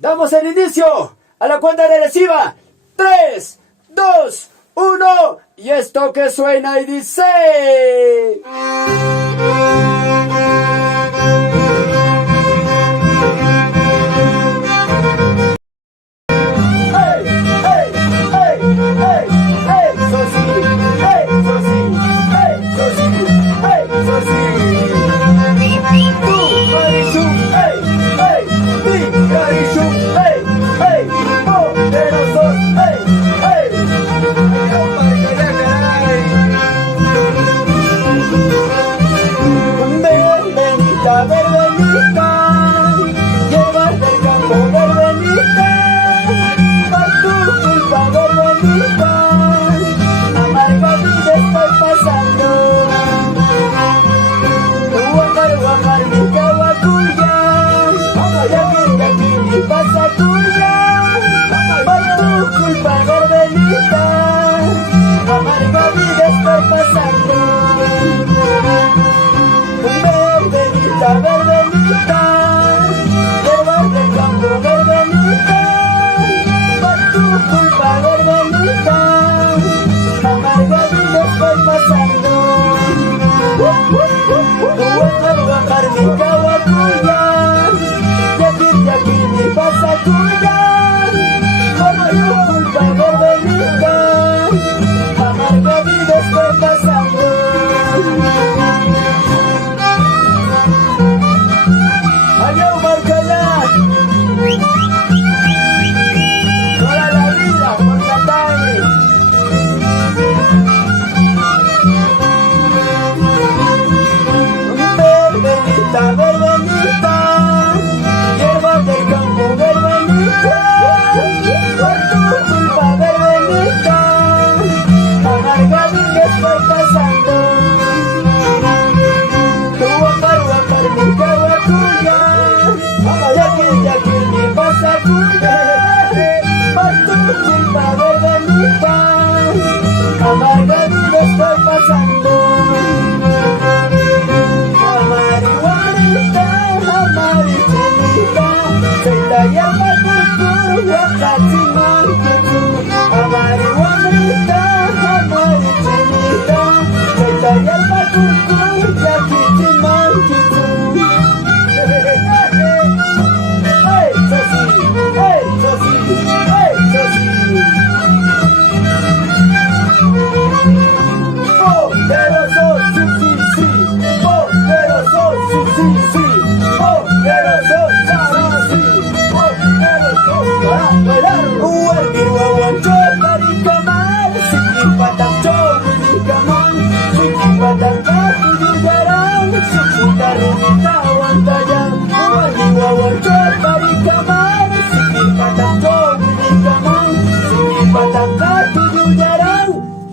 Damos el inicio a la cuenta regresiva. 3, 2, 1. Y esto que suena y dice...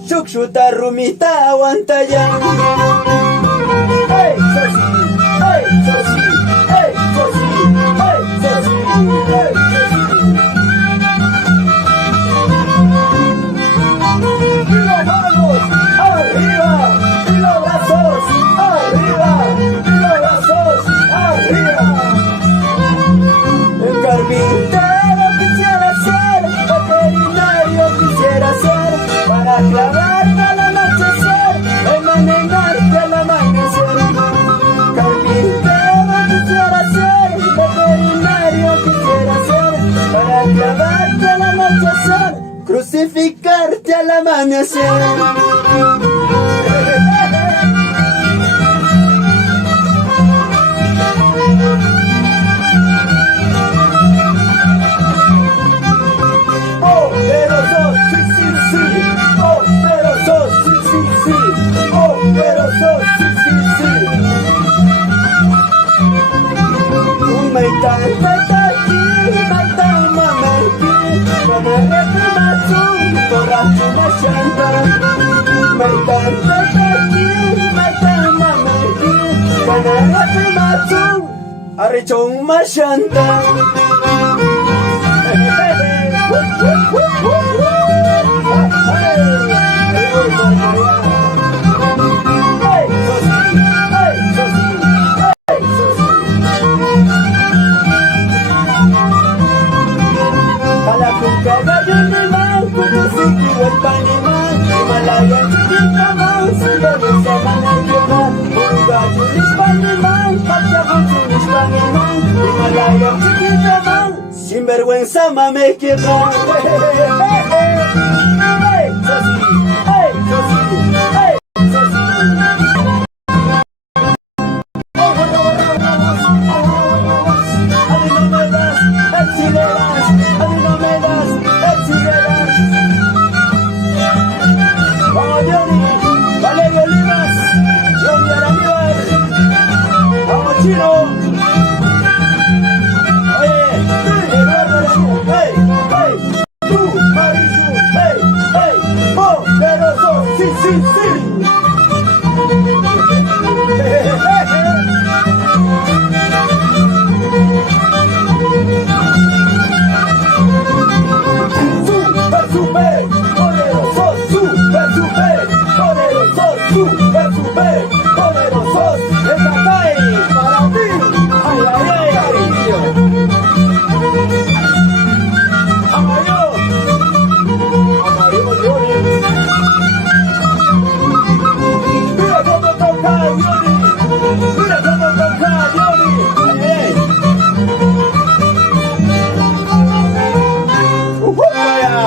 Shukshuta rumita awantaya. Hey, sosi, hey, sosi, hey, sosi, hey, sosi, hey, sosi. Y los manos arriba, y los brazos arriba, y los brazos arriba. El carpintero quisiera ser, veterinario quisiera ser, para clavarte al anochecer, envenenarte al amanecer. Carpintero quisiera ser, veterinario quisiera ser, para clavarte al anochecer, crucificarte al amanecer. Arrechón machanta. sinvergüenza, mame, quiebra.